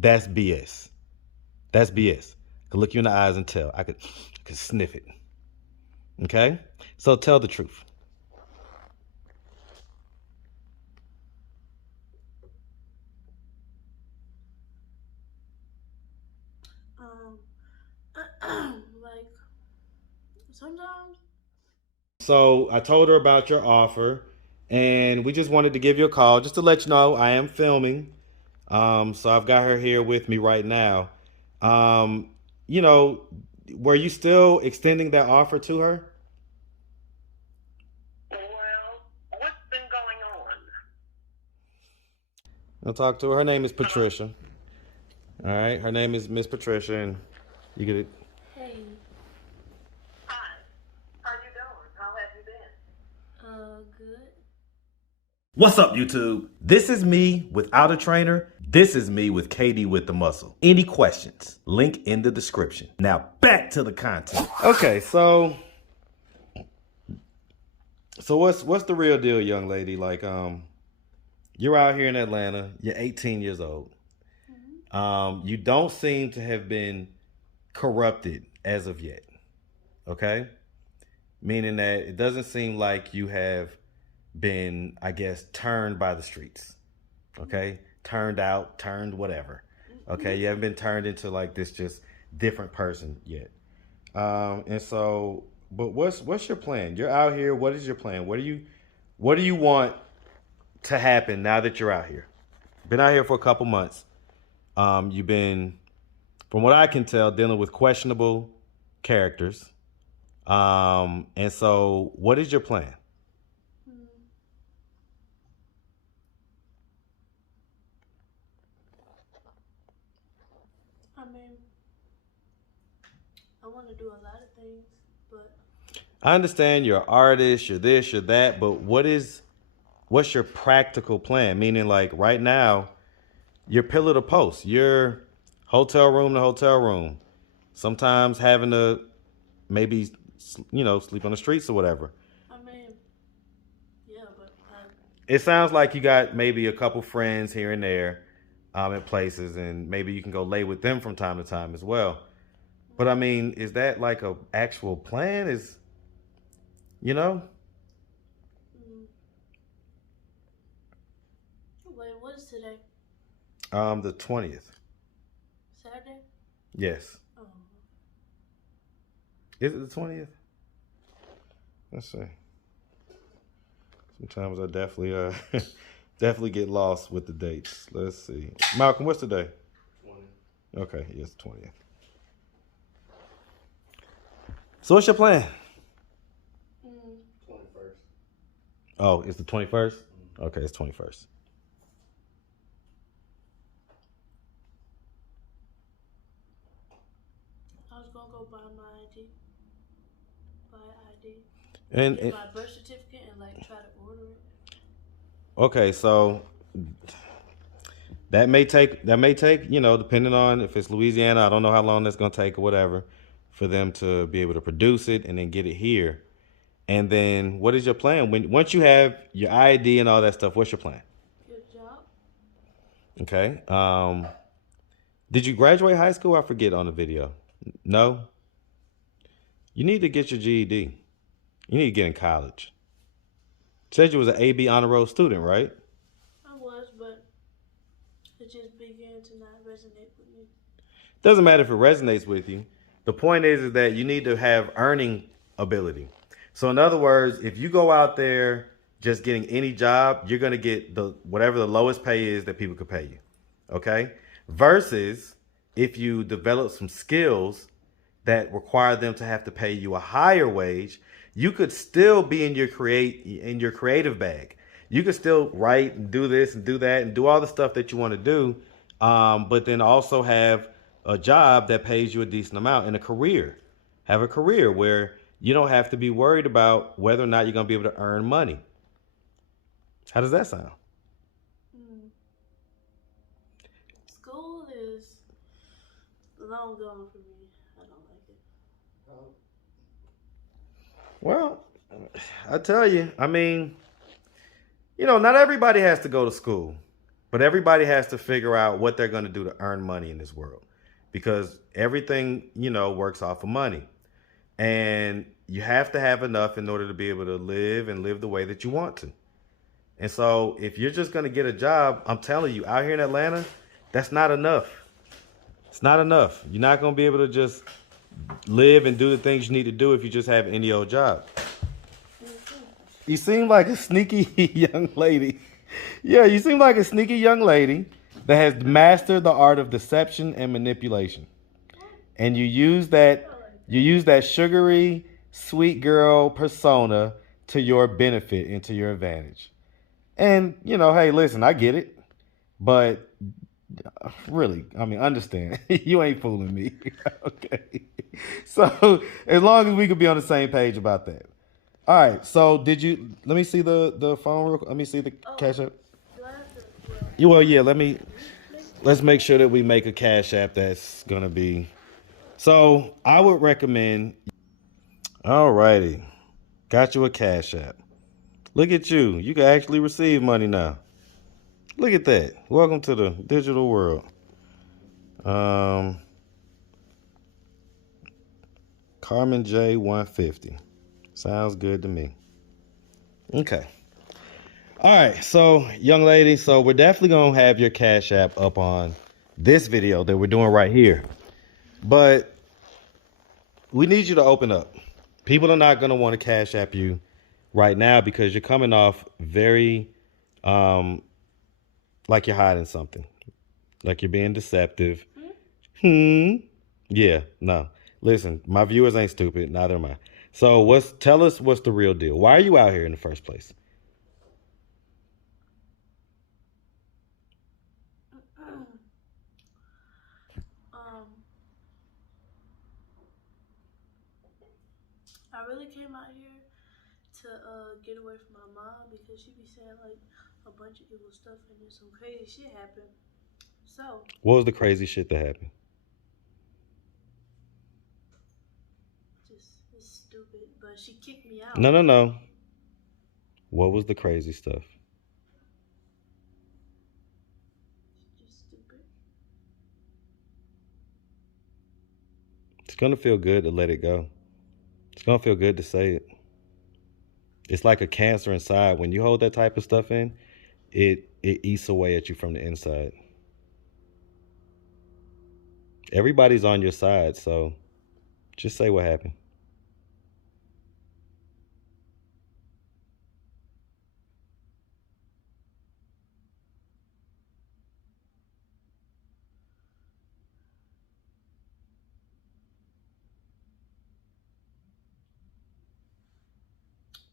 that's BS. That's BS. I could look you in the eyes and tell. I could sniff it. Okay? So tell the truth. Like sometimes. So I told her about your offer, and we just wanted to give you a call just to let you know I am filming. So I've got her here with me right now. Um, you know, were you still extending that offer to her? Well, what's been going on? I'll talk to her. Her name is Patricia. All right, her name is Miss Patricia, and you get it. Hey. Hi. How you doing? How have you been? Good. What's up, YouTube? This is me without a trainer. This is me with Katie with the muscle. Any questions? Link in the description. Now back to the content. Okay, so what's the real deal, young lady? Like, you're out here in Atlanta. You're 18 years old. You don't seem to have been corrupted as of yet. Okay, meaning that it doesn't seem like you have been, I guess, turned by the streets. Okay, turned out, turned whatever. Okay, you haven't been turned into like this just different person yet. And so, but what's your plan? You're out here. What is your plan? What do you want to happen now that you're out here? Been out here for a couple months. You've been, from what I can tell, dealing with questionable characters. And so, what is your plan? I mean, I want to do a lot of things, but I understand you're an artist, you're this, you're that, but what's your practical plan? Meaning, like right now, you're pillar to post. You're hotel room to hotel room. Sometimes having to maybe, sleep on the streets or whatever. I mean, yeah, but It sounds like you got maybe a couple friends here and there, at places, and maybe you can go lay with them from time to time as well. But I mean, is that like a actual plan? You know? mm, wait, what is today? The 20th. Saturday? Yes. Oh, Is it the 20th? Let's see. Sometimes I definitely definitely get lost with the dates. Let's see. Malcolm, what's today? 20. Okay, yes, 20th. So what's your plan? 21st. Oh, it's the 21st? Okay, it's 21st. I was gonna go buy my ID, buy ID, And, get and my birth certificate, and like try to order it. okay, so that may take, depending on if it's Louisiana, I don't know how long that's gonna take or whatever, for them to be able to produce it and then get it here. And then what is your plan? Once you have your ID and all that stuff, what's your plan? Get a job. Okay. Did you graduate high school? I forget on the video. No? You need to get your GED. You need to get in college. Said you was an AB honor roll student, right? I was, but it just began to not resonate with me. Doesn't matter if it resonates with you. The point is that you need to have earning ability. So in other words, if you go out there just getting any job, you're going to get whatever the lowest pay is that people could pay you. Okay? Versus if you develop some skills that require them to have to pay you a higher wage, you could still be in your creative bag. You could still write and do this and do that and do all the stuff that you want to do, but then also have a job that pays you a decent amount and a career. Have a career where you don't have to be worried about whether or not you're going to be able to earn money. How does that sound? School is long gone for me. I don't like it. Well, I tell you, I mean, not everybody has to go to school. But everybody has to figure out what they're going to do to earn money in this world because everything, works off of money. And you have to have enough in order to be able to live and live the way that you want to. And so if you're just going to get a job, I'm telling you, out here in Atlanta, that's not enough. It's not enough. You're not going to be able to just live and do the things you need to do if you just have any old job. You seem like a sneaky young lady. Yeah, you seem like a sneaky young lady that has mastered the art of deception and manipulation. And you use that sugary, sweet girl persona to your benefit and to your advantage. And, hey, listen, I get it. But really, I mean, understand. You ain't fooling me. Okay. So, as long as we could be on the same page about that. All right. So, let me see the phone real quick. Let me see the Cash App. Well, yeah, let's make sure that we make a Cash App that's going to be. So, I would recommend. All righty. Got you a Cash App. Look at you. You can actually receive money now. Look at that. Welcome to the digital world. Carmen J 150. Sounds good to me. Okay. All right. So, young lady, so we're definitely going to have your Cash App up on this video that we're doing right here. But we need you to open up. People are not going to want to Cash App you right now because you're coming off very like you're hiding something. Like you're being deceptive. Yeah, no. Listen, my viewers ain't stupid, neither am I. So tell us what's the real deal. Why are you out here in the first place? I really came out here to get away from my mom because she be saying like a bunch of evil stuff and then some crazy shit happened. So What was the crazy shit that happened? just it's stupid, but she kicked me out. No. What was the crazy stuff? Just stupid. It's gonna feel good to let it go. It's gonna feel good to say it. It's like a cancer inside. When you hold that type of stuff in, it eats away at you from the inside. Everybody's on your side, so just say what happened.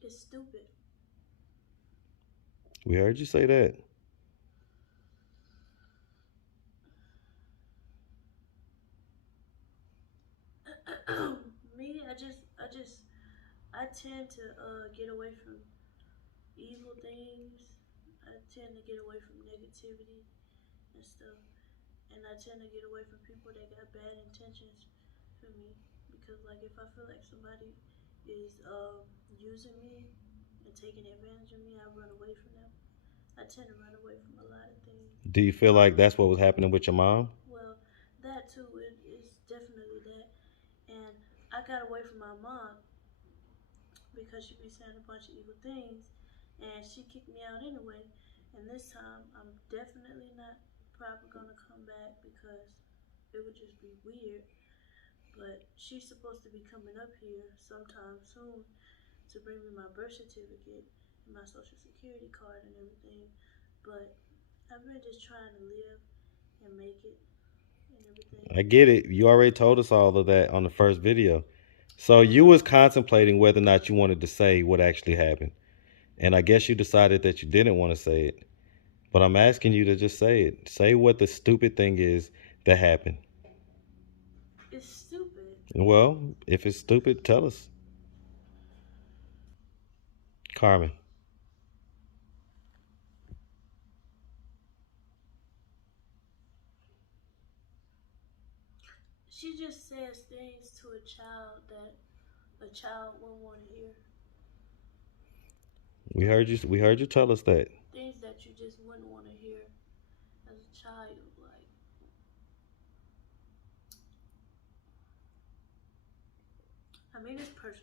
It's stupid. We heard you say that. Me, I tend to get away from evil things. I tend to get away from negativity and stuff. And I tend to get away from people that got bad intentions for me. Because like if I feel like somebody is using me and taking advantage of me, I run away from them. I tend to run away from a lot of things. Do you feel like that's what was happening with your mom? Well, that too, it's definitely that. And I got away from my mom because she be saying a bunch of evil things, and she kicked me out anyway. And this time, I'm definitely not probably gonna come back because it would just be weird. But she's supposed to be coming up here sometime soon to bring me my birth certificate and my social security card and everything. But I've been just trying to live and make it and everything. I get it. You already told us all of that on the first video. So you was contemplating whether or not you wanted to say what actually happened. And I guess you decided that you didn't want to say it. But I'm asking you to just say it. Say what the stupid thing is that happened. It's stupid. Well, if it's stupid, tell us. Carmen. She just says things to a child that a child won't want to hear. We heard you tell us that. Things that you just wouldn't want to hear. child. Like, I mean, it's personal.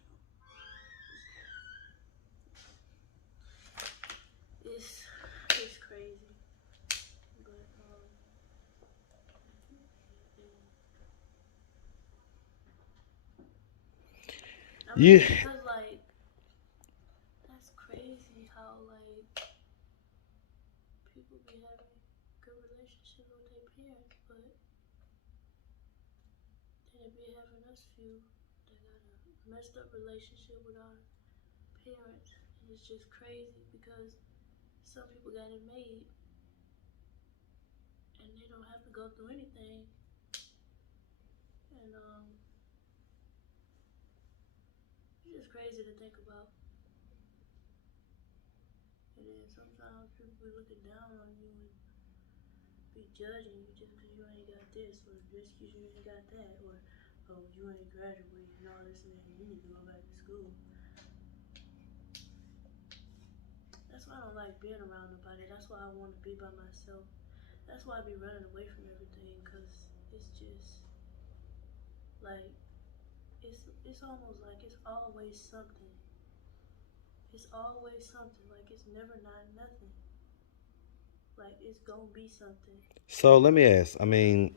It's crazy, but I mean, Yeah. because like that's crazy how like people be having good relationship with their parents, but then they be having us few that got a messed up relationship with our parents, and it's just crazy because some people got it made and they don't have to go through anything, and it's just crazy to think about. And then sometimes people be looking down on you and be judging you just because you ain't got this, or just because you ain't got that, or oh, you ain't graduated and all this, and you need to go back to school. That's why I don't like being around nobody. That's why I want to be by myself. That's why I be running away from everything, because it's just like it's almost like it's always something. It's always something. Like it's never not nothing. Like it's gonna be something. So let me ask. I mean,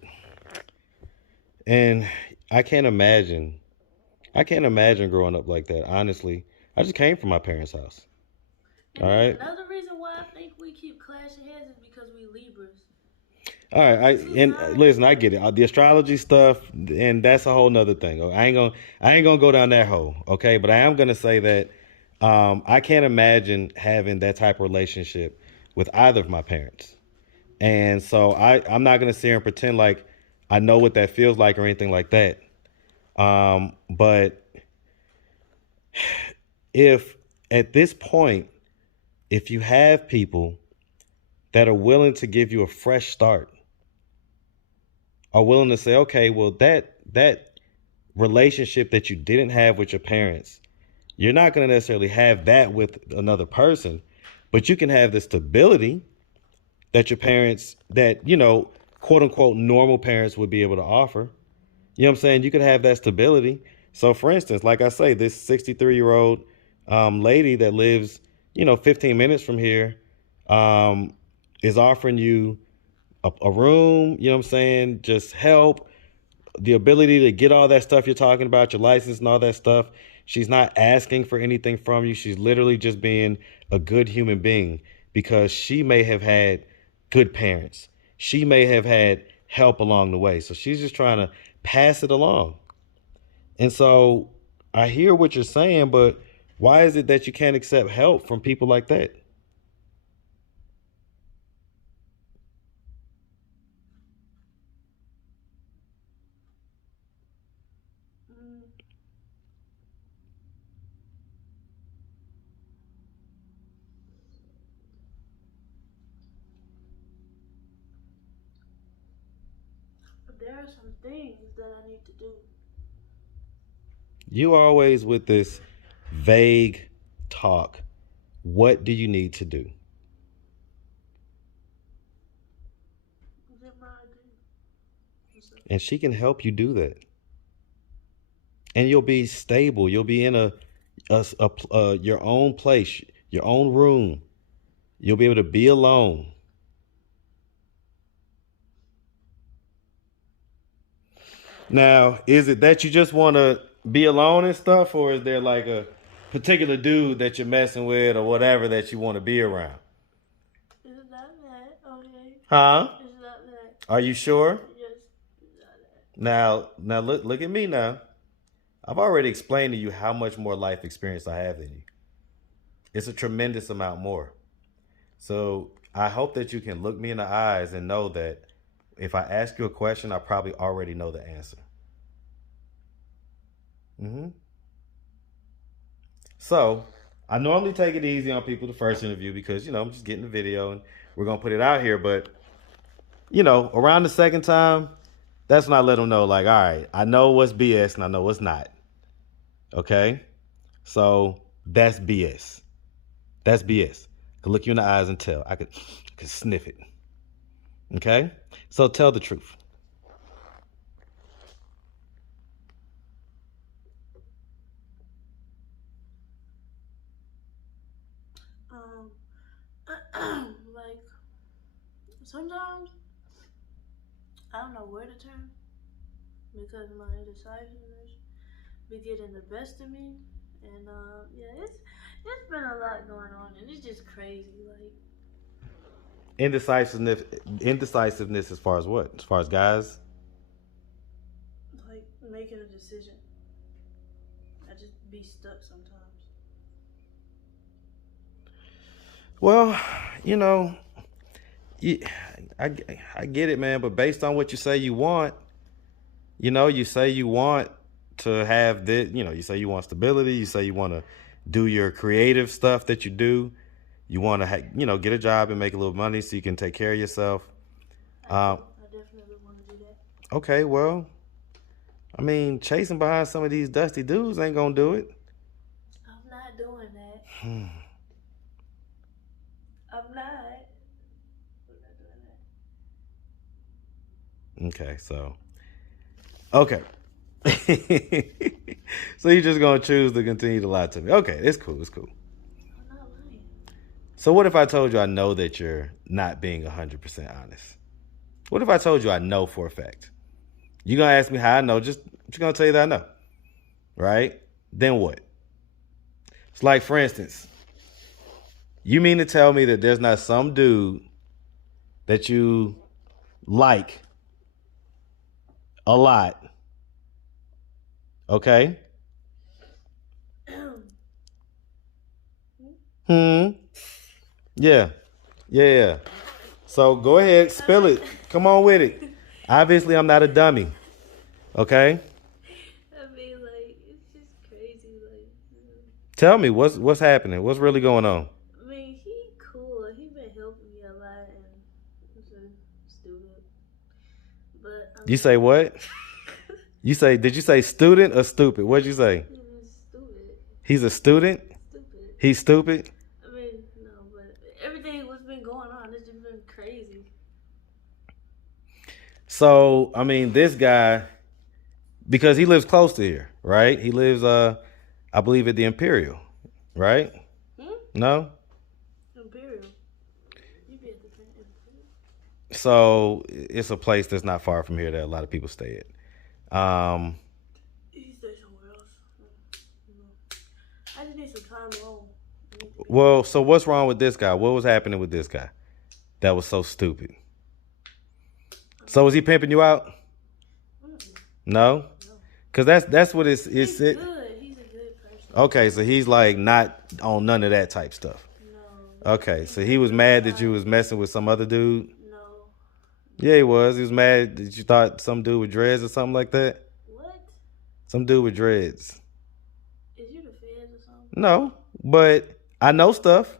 and I can't imagine. I can't imagine growing up like that. Honestly, I just came from my parents' house. And All then right. another reason why I think we keep clashing heads is because we Libras. All right, listen, I get it. The astrology stuff, and that's a whole nother thing. I ain't gonna go down that hole, okay? But I am gonna say that I can't imagine having that type of relationship with either of my parents, and so I'm not gonna sit here and pretend like I know what that feels like or anything like that. But if at this point, if you have people that are willing to give you a fresh start, are willing to say, okay, well that relationship that you didn't have with your parents, you're not going to necessarily have that with another person, but you can have the stability that your parents, that, quote unquote, normal parents would be able to offer. You know what I'm saying? You could have that stability. So, for instance, like I say, this 63-year-old lady that lives, 15 minutes from here um, is offering you a room, you know what I'm saying? Just help, the ability to get all that stuff you're talking about, your license and all that stuff. She's not asking for anything from you. She's literally just being a good human being because she may have had good parents. She may have had help along the way. So she's just trying to pass it along. And so I hear what you're saying, but why is it that you can't accept help from people like that? Mm, but there are some things that I need to do. You always with this vague talk. What do you need to do? Get my ID and stuff. And she can help you do that. And you'll be stable. You'll be in your own place, your own room. You'll be able to be alone. Now, is it that you just want to be alone and stuff, or is there like a particular dude that you're messing with or whatever that you want to be around? It's not that, okay? Huh? It's not that. Are you sure? Yes, it's not that. Now look at me now. I've already explained to you how much more life experience I have than you. It's a tremendous amount more. So I hope that you can look me in the eyes and know that if I ask you a question, I probably already know the answer. hmm So I normally take it easy on people the first interview because, I'm just getting the video and we're going to put it out here. But, around the second time, that's when I let them know, like, all right, I know what's BS and I know what's not. Okay? So that's BS. That's BS. I could look you in the eyes and tell. I could sniff it. Okay? So tell the truth. Like sometimes I don't know where to turn because my indecisiveness be getting the best of me, and yeah, it's been a lot going on, and it's just crazy. Like Indecisiveness as far as what? As far as guys? like making a decision. I just be stuck sometimes. Well, you know, you, I, I get it, man. But based on what you say you want, you say you want to have this, you say you want stability. You say you want to do your creative stuff that you do. You want to, get a job and make a little money so you can take care of yourself. I definitely want to do that. Okay, well, I mean, chasing behind some of these dusty dudes ain't gonna do it. I'm not doing that. I'm not. I'm not doing that. Okay, so. Okay. So you're just gonna choose to continue to lie to me. Okay, it's cool, it's cool. I'm not lying. So what if I told you I know that you're not being 100% honest? What if I told you I know for a fact? You're gonna ask me how I know, I'm just gonna tell you that I know. Right? Then what? It's like, for instance, you mean to tell me that there's not some dude that you like a lot, okay? Yeah. Yeah. So go ahead, spill it. Come on with it. Obviously, I'm not a dummy. Okay? I mean, like, it's just crazy. Like, Tell me what's happening. What's really going on? I mean, he cool. He been helping me a lot, and it's stupid. But You say what? Did you say student or stupid? What'd you say? He's stupid. He's a student? Stupid. He's stupid? I mean, no, but everything what's been going on, it's just been crazy. So, I mean, this guy, because he lives close to here, right? He lives, I believe, at the Imperial, right? No? Imperial. You be at the Imperial. So, it's a place that's not far from here that a lot of people stay at. He stay somewhere else. I just need some time alone. Well, so what's wrong with this guy? What was happening with this guy that was so stupid? So was he pimping you out? No? Because that's what it's He's good. He's a good person. Okay, so he's like not on none of that type stuff. No. Okay, so he was mad that you was messing with some other dude? No. Yeah, he was. He was mad that you thought some dude with dreads or something like that? What? Some dude with dreads. Is you the feds or something? No, but I know stuff.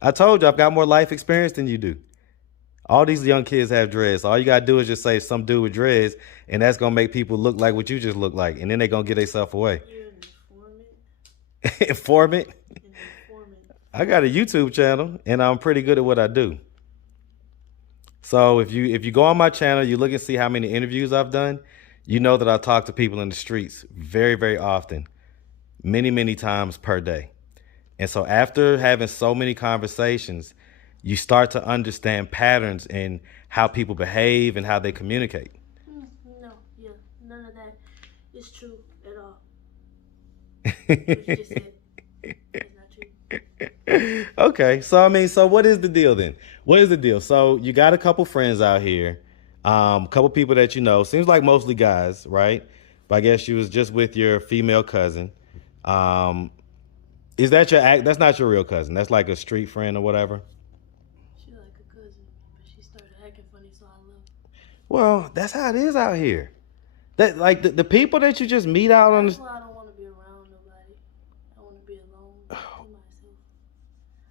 I told you I've got more life experience than you do. All these young kids have dreads. All you gotta do is just say some dude with dreads, and that's gonna make people look like what you just look like, and then they're gonna get themselves away. You're an informant. Informant? An informant. I got a YouTube channel, and I'm pretty good at what I do. So if you go on my channel, you look and see how many interviews I've done, you know that I talk to people in the streets very, very often, many, many times per day. And so after having so many conversations, you start to understand patterns in how people behave and how they communicate. No, yeah, none of that is true at all. What you just said is not true. Okay, so what is the deal then? What is the deal? So you got a couple friends out here, couple people that you know. Seems like mostly guys, right? But I guess you was just with your female cousin. Is that that's not your real cousin? That's like a street friend or whatever? She like a cousin, but she started acting funny, so I love her. Well, that's how it is out here. That like the people that you just meet out on the. That's why I don't want to be around nobody. I want to be alone to myself.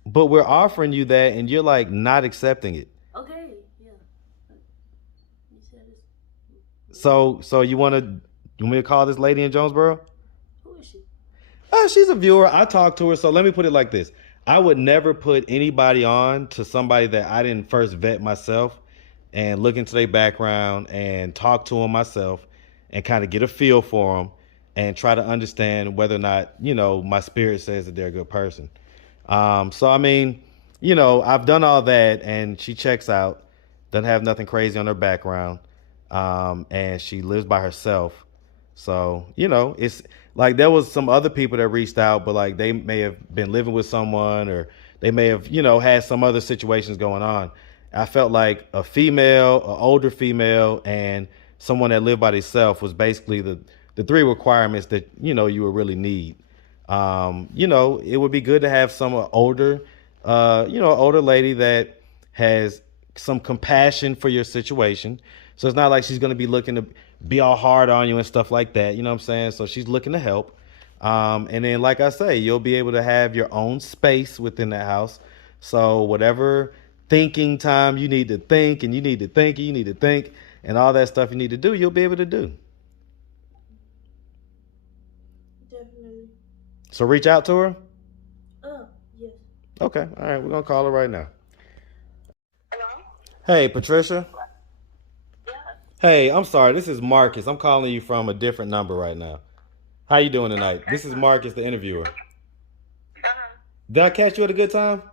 But we're offering you that, and you're like not accepting it. Okay, yeah. You said it's. So you want me to call this lady in Jonesboro? Who is she? She's a viewer. I talk to her. So let me put it like this. I would never put anybody on to somebody that I didn't first vet myself and look into their background and talk to them myself and kind of get a feel for them and try to understand whether or not, my spirit says that they're a good person. So, I mean, I've done all that and she checks out, doesn't have nothing crazy on her background, and she lives by herself. So, it's like there was some other people that reached out, but like they may have been living with someone or they may have, had some other situations going on. I felt like a female, an older female, and someone that lived by themselves was basically the three requirements that, you would really need. It would be good to have some older, older lady that has some compassion for your situation. So it's not like she's going to be looking to be all hard on you and stuff like that. You know what I'm saying? So she's looking to help. And then, like I say, you'll be able to have your own space within that house. So whatever thinking time you need to think and you need to think and you need to think and all that stuff you need to do, you'll be able to do. Definitely. So reach out to her. Oh, yes. Okay. All right. We're going to call her right now. Hello? Hey, Patricia. Yes. Hey, I'm sorry. This is Marcus. I'm calling you from a different number right now. How you doing tonight? Okay. This is Marcus, the interviewer. Uh-huh. Did I catch you at a good time?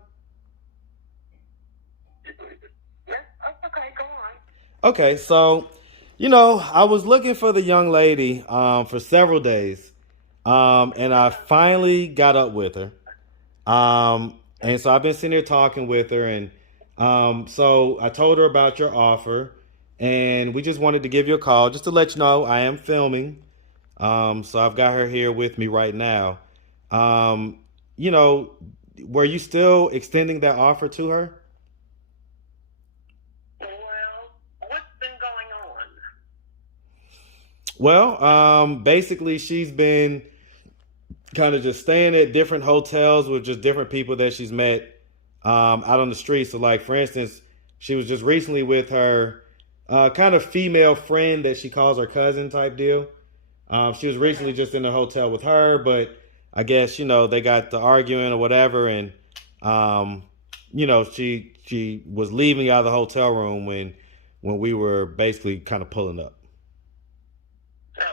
Yes, that's okay. Go on. Okay, so, I was looking for the young lady for several days, and I finally got up with her. And so I've been sitting here talking with her, and so I told her about your offer, and we just wanted to give you a call just to let you know I am filming. So I've got her here with me right now. You know, were you still extending that offer to her? Well, what's been going on? Well, basically she's been kind of just staying at different hotels with just different people that she's met out on the street. So like, for instance, she was just recently with her kind of female friend that she calls her cousin type deal. She was recently just in a hotel with her, but I guess, they got to arguing or whatever. And, she was leaving out of the hotel room when we were basically kind of pulling up. Okay.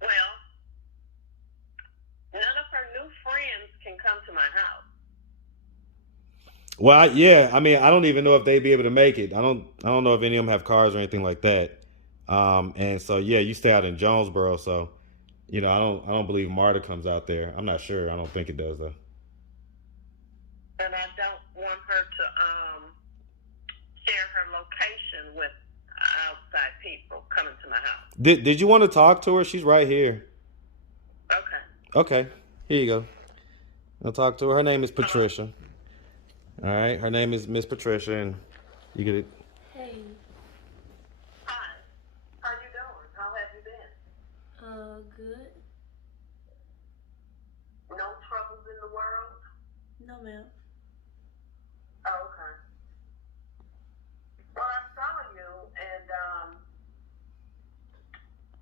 Well, none of her new friends can come to my house. Well, yeah, I mean, I don't even know if they'd be able to make it. I don't know if any of them have cars or anything like that. And so, yeah, you stay out in Jonesboro. So, I don't believe Marta comes out there. I'm not sure. I don't think it does though. And I don't want her to share her location with outside people coming to my house. Did you want to talk to her? She's right here. Okay. Okay, here you go. I'll talk to her. Her name is Patricia. All right, her name is Miss Patricia, and you get it. Hey. Hi. How you doing? How have you been? Good. No troubles in the world? No, ma'am. Oh, okay. Well, I saw you, and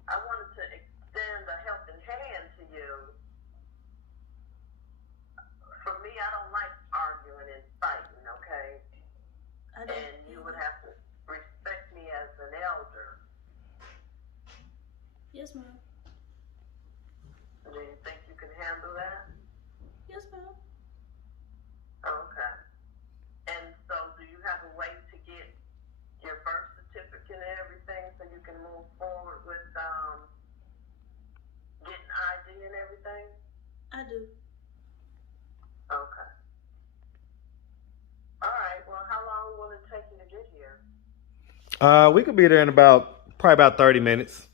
I wanted to extend a helping hand to you. For me, I don't like arguing and fighting, okay? And you would have to respect me as an elder. Yes, ma'am. Do you think you can handle that? Yes, ma'am. Okay. And so, do you have a way to get your birth certificate and everything so you can move forward with getting ID and everything? I do. Okay. All right. Well, how long will it take you to get here? We could be there in probably about 30 minutes.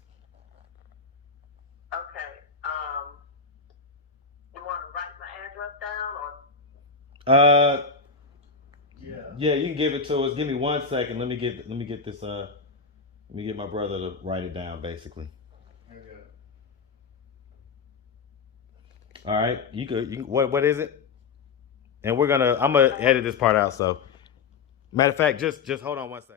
Okay. You want to write my address down or? Yeah, you can give it to us. Give me 1 second. Let me get this. Let me get my brother to write it down. Basically. All right, you could. What is it? And I'm gonna edit this part out. So, matter of fact, just hold on 1 second.